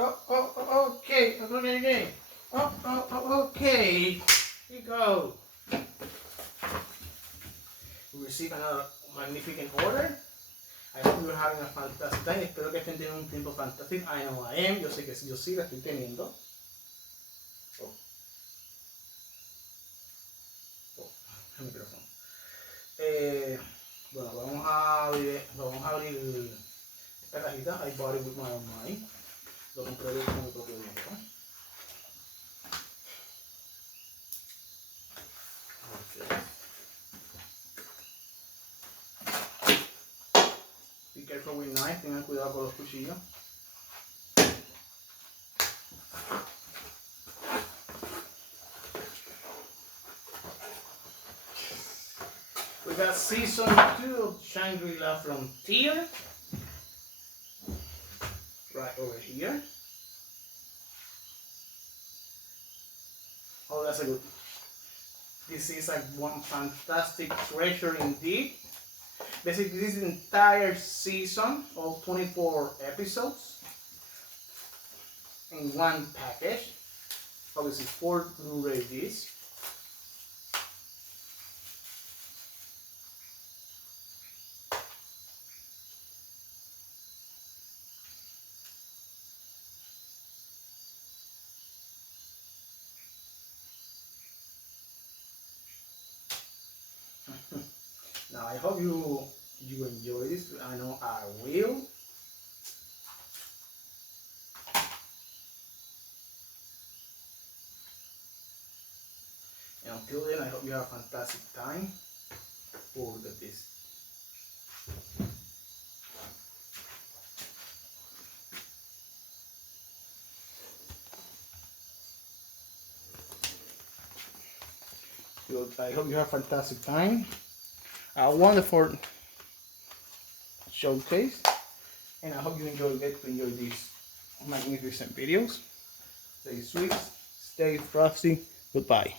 Okay. Okay. Okay. Here you go. We received another magnificent order. I hope you're having a fantastic time. Espero que estén teniendo un tiempo fantástico. I know I am. Yo sé que yo sí la estoy teniendo. El micrófono. Bueno, vamos a abrir esta cajita. I bought it with my own money. Lo compré yo con mi propio dinero. Okay. Be careful with knife. Tengan cuidado con los cuchillos. We got season 2 of Shangri-La Frontier. Right over here. Oh, that's a good. This is like one fantastic treasure indeed. Basically, this is the entire season of 24 episodes in one package. Obviously, 4 Blu-ray discs. Now, I hope you enjoy this. I know I will. And until then, I hope you have a fantastic time. Oh, look at this. I hope you have a fantastic time. A wonderful showcase. And I hope you get to enjoy these magnificent videos. Stay sweet, stay frosty. Goodbye.